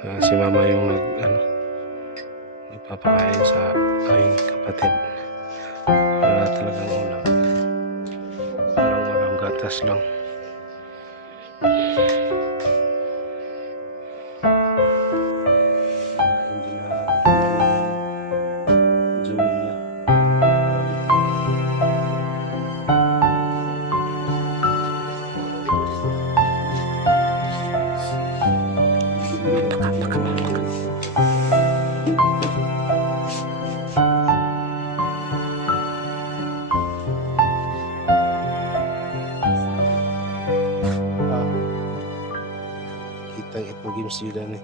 Si mama yung nagpapakain sa aking kapatid. Wala talagang ulam. Walang gatas lang. Kitang ipag-games yun nih.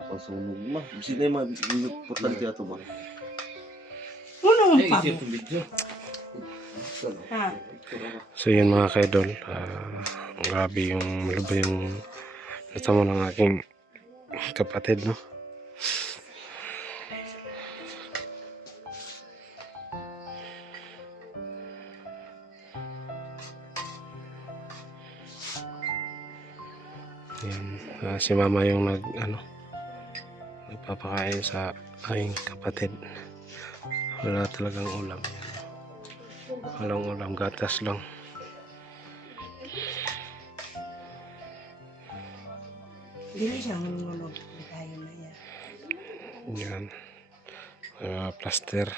Pagsunog mah, bisa na yung importante ato ba? Unang video. Ha? So yun mga kaidol, grabe yung malubha yung natamo ng aking kapatid, no? Yan, si mama yung nagpapakain sa aking kapatid. Wala talagang ulam. Walang ulam, gatas lang. Dili siya manunod. Tayo na yan. Yan. Plaster.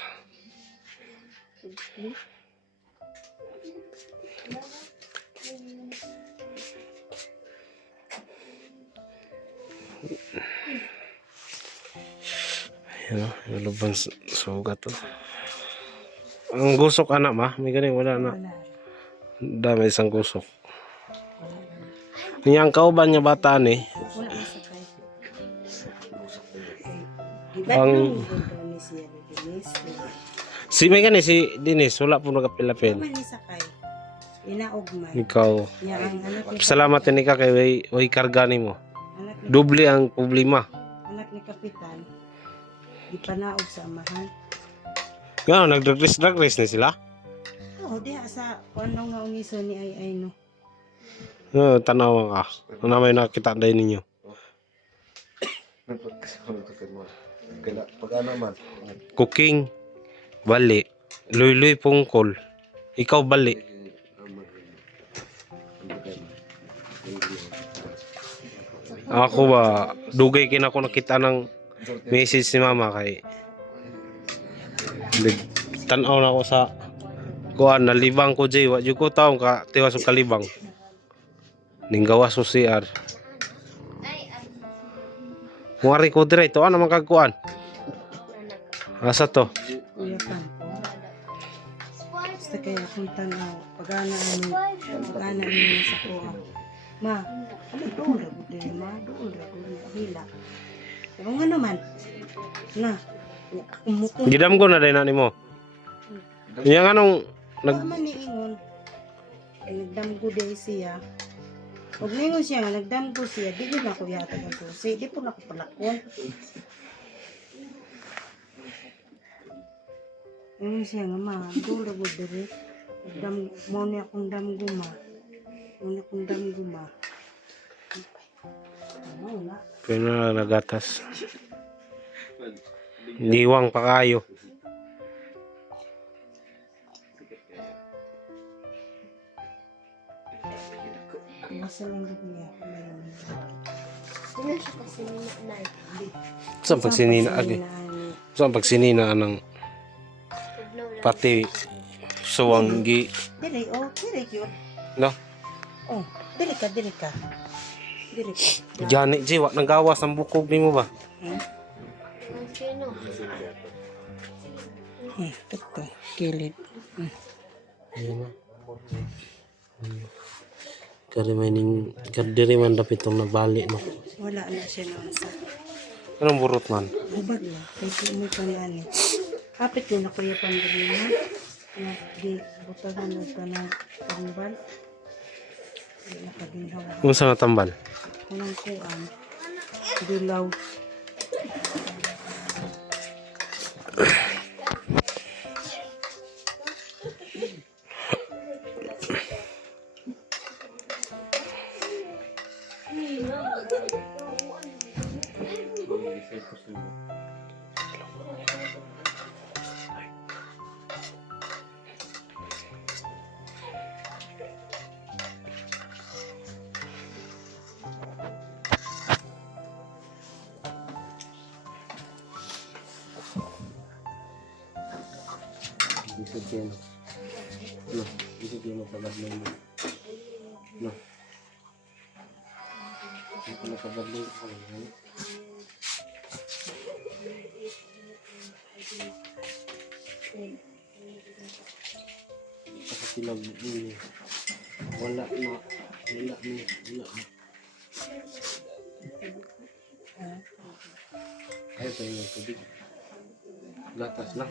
Ayan o, yung lubang sugat o. Ang gusok anak ma, may ganun wala na. Dami isang gusok. Niya ang kauban niya bata ni. Wala na sa kay. Ang si may gani si Dinis wala po nagapilapil. Man ni sakay. Inaugman. Ikaw. Ya ang anak ni Salamat ni ka kay way karga nimo. anak ni, Doble ang problema. anak ni kapitan. Di pa naog sa amahan. Nga, drag race na sila. Oh, diha sa ano nga ungiso ni ay no. Tanaw ka. Ano may nakita dahil ninyo? Pag-ano man. Cooking, bali, luy-luy pungkol. Ikaw bali. Ako ba, dugay kin ako nakita ng message ni mama kay tanaw na ako sa kuan na libang ko jay wa jud ko taong ka tiwas og kalibang ning gawas sa CR. Ngari ko dire to ano man kag kuan. Asa to? Kuya kan. Basta kaya kung tanaw pagana ani sa kuha. Ma, ano doon ra gud diri ma, doon ra gud hila. Pero nga naman. Na. Kumukong Gidam ko na din na nimo. Yang anong Tama ni ingon. Ay nagdamgo day siya. Pag ningon siya nga nagdamgo siya, di na ako yata ng susi. Di po na ako palakon. Ingon siya nga ma, dula ko diri. Mo ni akong damgo ma. Mo ni akong damgo ma. Ano na? pero nagatas. Niwang pa kayo. Masa lang ko niya. Saan pagsinina agi? Saan pagsinina anang pati suwang gi Dili, oh, dili yun. no? Oh, dili ka. Dili ka. Jani jiwa nang gawas ang bukog nimo ba? Ito, kilid. Kari may ning kadiri man dapat itong nabali no. Wala na siya naman sa Anong burot man? hubag na. Kaya mo pa yan eh. Kapit yun ako yung pandali na. Na di butahan na ka ng tambal. Di nakaginhawa. Unsa na tambal? ko ng kuan. Dilaw. Isip yan. No, isip yan magpabadlong mo. No. Ito magpabadlong ko. Kasi sila ini. Wala na. Wala na. Wala na. Ayaw tayo ng tubig. Gatas lang.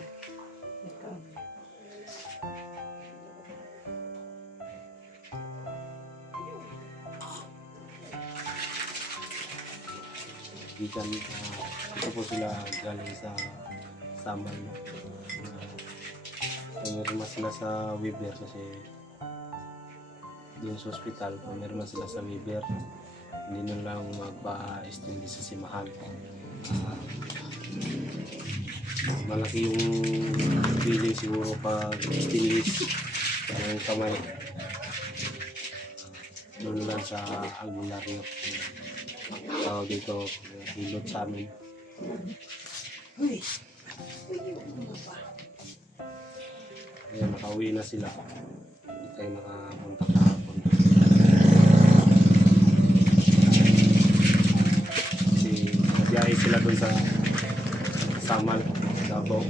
Gikan ito po sila galing sa Samal no. Pumirma sila sa Weber kasi doon sa ospital pumirma sila sa Weber, hindi na lang magpa-extend sa Simahan. Malaki yung feeling siguro pag tinis ng kamay doon lang sa albularyo. Tawag dito, hilot sa amin. Ayan, nakauwi na sila. Hindi tayo nakapunta kahapon. Kasi nabiyahe sila dun sa Samal, Davao.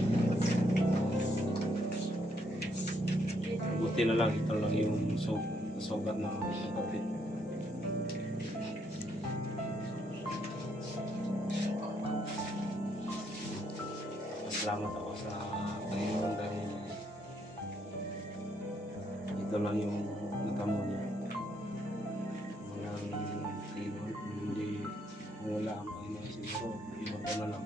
Buti na lang, ito lang yung sugat na kapit. Salamat ako sa Panginoon dahil ito lang yung natamo niya. Walang iwan, hindi wala ang Panginoon siguro. Iwan ko na lang.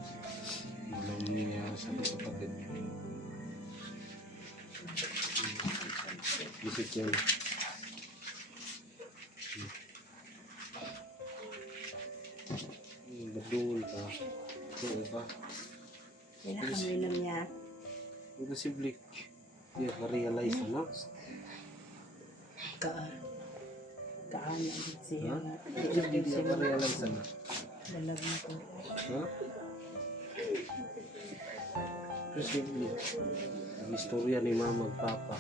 Walang nangyayari sa kapatid. Isip yan. Badul ka. Ito ka. Kailangan niya. Ito si Blick. Hindi ka-realize na. Kaan na din siya. Hindi ka realize na. Dalag na ko. Ha? Kasi ang istorya ni Mama at Papa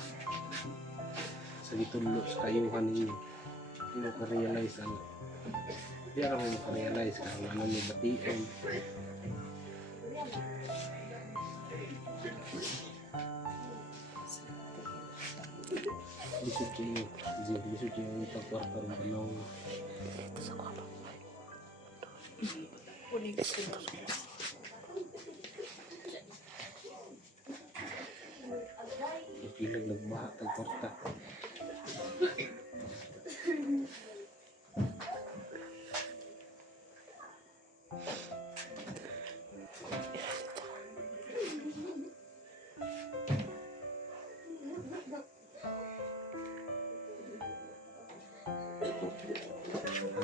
sa gitulo sa kayuhan ninyo. Hindi ka realize ano. Hindi ka naman makarealize kung ano may batiin. Bisip kayo. Bisip kayo yung pagkwarta ng panahon. Ito sa kwapa. Ipilag nagbaha pagkwarta.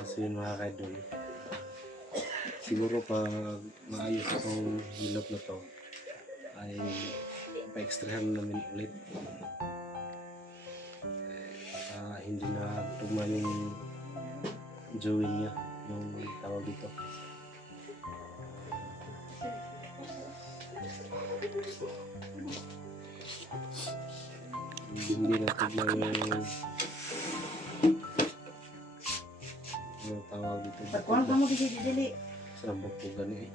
So yun mga kaidol, siguro pag maayos itong hilot na to ay pa-extrahan namin ulit. Hindi na tugma yung join niya, yung tawag dito. Hindi na tugma yung tawag dito. Pagkuhan ka mo kasi dili. Sarap buto gani eh.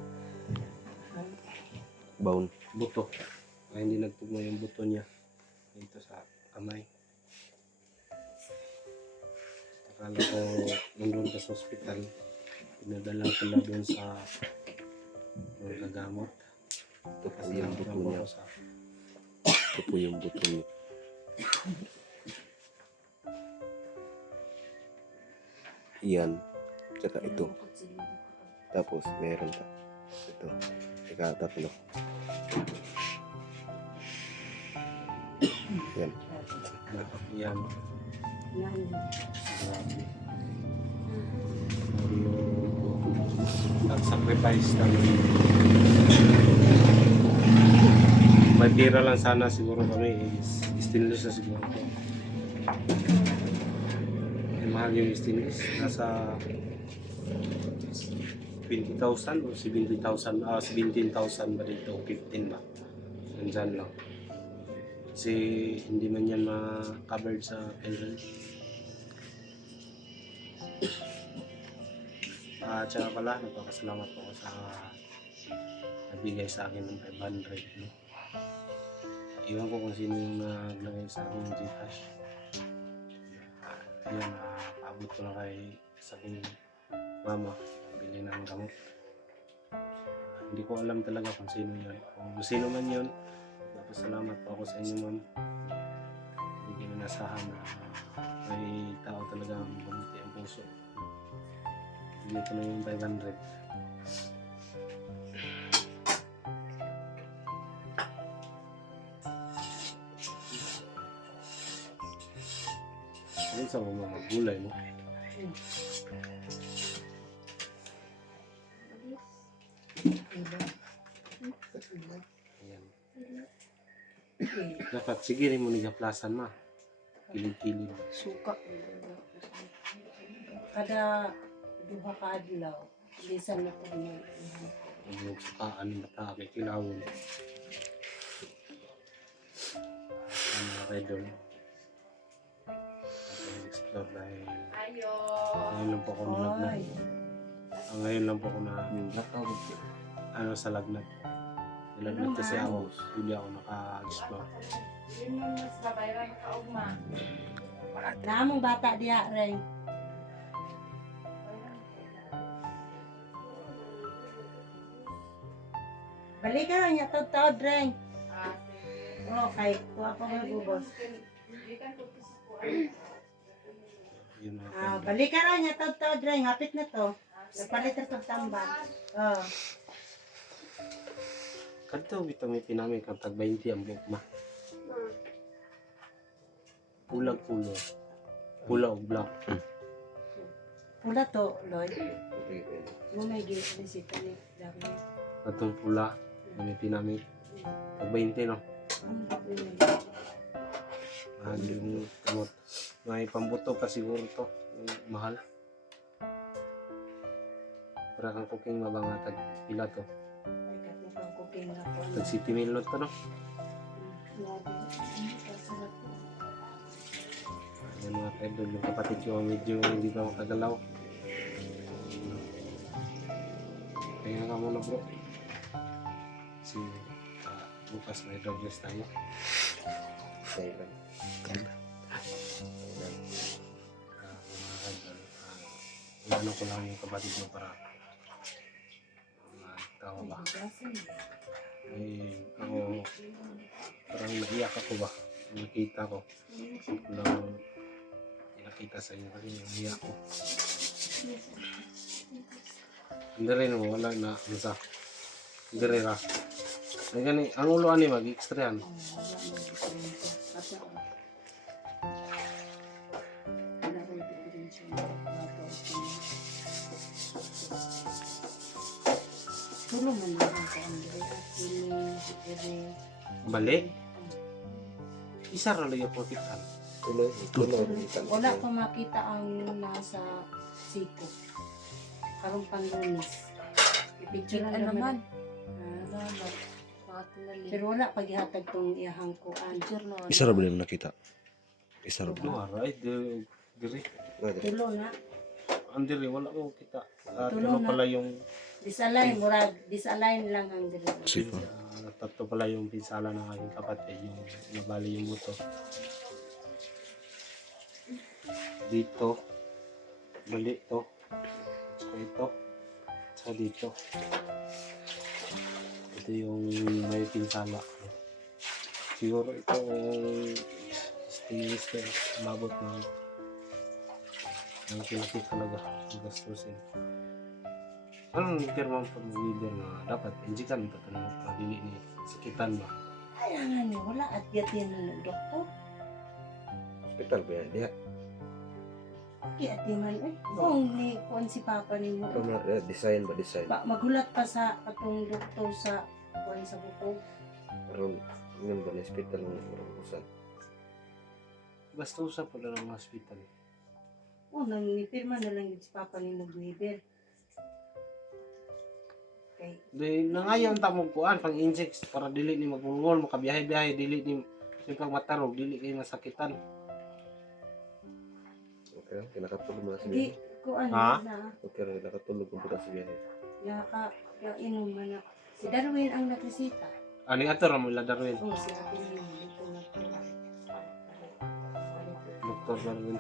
Baon. Buto. Ay hindi nagtugma yung buto niya. Dito sa kamay. Akala ko nandun ka sa ospital. Pinadala ko na doon sa gagamot. Ito po yung buto niya. Sa Ito po yung buto niya. Yan. Tsaka ito. Tapos meron pa. Ito. Ika-tatlo. Yan. Yan. Yan. Grabe. Yung nag-sacrifice namin. May tira lang sana siguro kami is stainless na siguro. Mahal yung stainless. Nasa 20,000 o 17,000. 17,000 ba dito? 15 ba? Nandyan lang. Kasi hindi man yan ma-covered sa PhilHealth. Tsaka pala, nagpapasalamat po ako sa nagbigay sa akin ng 500. No? Iwan ko kung sino yung naglagay sa akin ng Gcash. Ayan, paabot ko na kay sa aking mama. Bili ng gamot. Hindi ko alam talaga kung sino yun. Kung sino man yun, nagpapasalamat po ako sa inyo, ma'am. Hindi ko nasahan na may tao talaga ang bumuti ang puso. Bili ko na yung 500. Ano sa mga gulay mo? Ayan. Dapat sige rin mo nigaplasan ma. Kilig-kilig. Suka. Kada duha ka adlaw, bisan na ko niya. Huwag yung sukaan, bata, kikilawon. Ang mga idol. Explore dahil ngayon lang po ako nalagnat. Ay. Ngayon lang po ako na Nakawag ko. sa lagnat. Nilagnat kasi ako. Hindi ako naka-explore. Namong bata diha ray. Balik ka lang niya taod ray. Okay, tuwa ko ng gubos. Yun mga Balik ka lang niya taod ray, hapit na to. Nagpalit na pagtambal. Oh. Kadto bitamin namin kang tag 20 ang buhok ma. Pulag-pulo. Pula o black. Pula to, Lloyd. Mo may gisita ni Davi. Atong pula. Gamitin namin. Tag 20 no. Mahal yung kamot. May pambuto pa siguro to. Yung mahal. Para kang cooking mabangatag. Pila to. Ay, katong cooking na ko. Tag City Milot to no. Yan mga idol, yung kapatid ko medyo hindi pa makagalaw. Kaya nga muna bro. Kasi bukas may dog rest tayo. Thailand. Mga idol, ano ko lang yung kapatid mo para tawa ba? Ay, ako parang naiyak ako ba? Nakita ko. Ako lang nakita sa inyo kasi naiyak ko. Hindi rin mo, wala na ano sa hindi rin ra. Ay gani, ang ulo ani mag-extra yan. Tulong man lang ko ang diri at diri. Balik? Isa ra lang yung protection. Tuloy. Tuloy. Wala ko makita ang nasa siko. Karong Lunes. I-picture lang naman. Pero wala paghihatag tong iyahang kuan. Isa ra ba nila nakita? Isa ra ba? Ano aray, diri. Tulo na. Ang diri, wala ko kita. Tulo Tulo na. pala yung Disalign, murag disalign lang ang diri. Sige. tatlo pala yung pinsala ng aking kapatid, yung nabali yung buto. Dito, bali to, saka ito, saka dito. Ito yung may pinsala. Siguro ito stainless steel, umabot ng Ang kinakit talaga ang gastusin. Anong pirma pag leader na dapat injikan ito tanong dili ni sakitan ba? Ay, nga ni, wala at yatin ng doktor. Hospital ba yan? Diya. Di at man, kung ni, kung si Papa ni mo, Ito na, design ba? Design. magulat pa sa atong doktor sa, kung sa buko. Aron, yun ba na hospital ng urusan? Gastusa po na ng hospital. Nang nipirma na lang yun si Papa ni mo Weber. Okay. Di nangayon ta mo kuan pang inject para dili ni magulgol makabiyahe-biyahe dili ni pag matarog dili kay masakitan. Okay, kinakatulog mo na sa Di, biyahe. kung ano Ha? na, Okay, kinakatulog mo na sa biyahe. yung inom man na. Si Darwin ang nakisita. Ani ato ra mo ila Darwin. Oo, si Ate Lynn, dito nagtala. Doktor Darwin.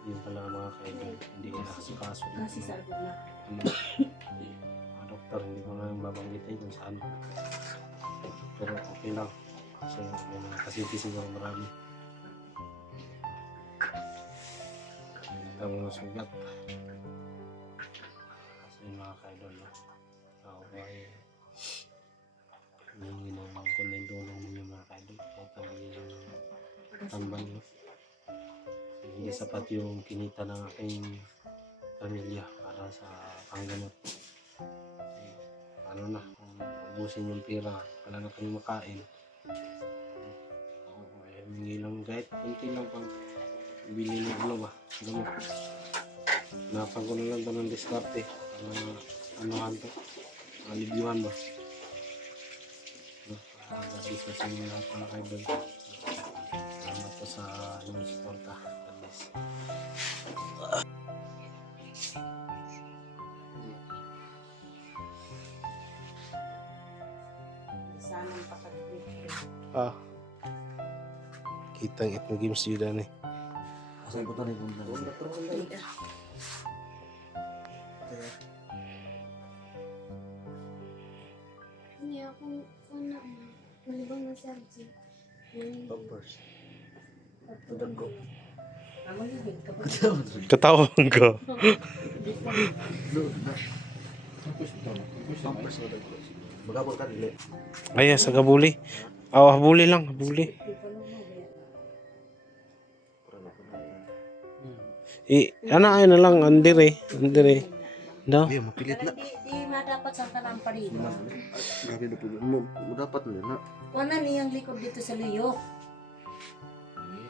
Yun pala ang mga kaibigan, hindi nila kasi kaso. Kasi sa abog na. Mga doktor, hindi ko na yung babanggitin kung saan. Pero okay lang. Kasi may mga kasiti siguro marami. Ito ang mga sugat. Kasi yung mga kaidol na. Ako ba ay hindi na kung tulong ninyo mga kaidol. Kahit ang yung tambal. No? Hindi sapat yung kinita ng aking pamilya para sa panggamot. Ano na, kung ubusin yung pera, wala na kami makain. Humingi lang kahit kunti lang pang bili ng ano ba, gamot. Napag ko na lang ito ng diskarte. Anuhan to, alibyuhan ba. Gabi sa inyo lahat mga kaibag. Salamat po sa inyong suporta. God bless. Sanang pakaglit. Kitang itong games yun na eh. Asa ko tani kung Hindi ako una malibang na sarji. Pampers. Pagtulog ko. Amo yun, kapag Katawang ko. Pampers. Magabot ka dili. Ay, sa Gabuli. Habuli lang, habuli. Ana ay na lang, andere. No? Iya, mapilit na. Di madapat sa kalampa rin. Grabe na po. Mo dapat na. Wala niyang likod dito sa luyo.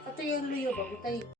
Ito yung luyo ba? Butay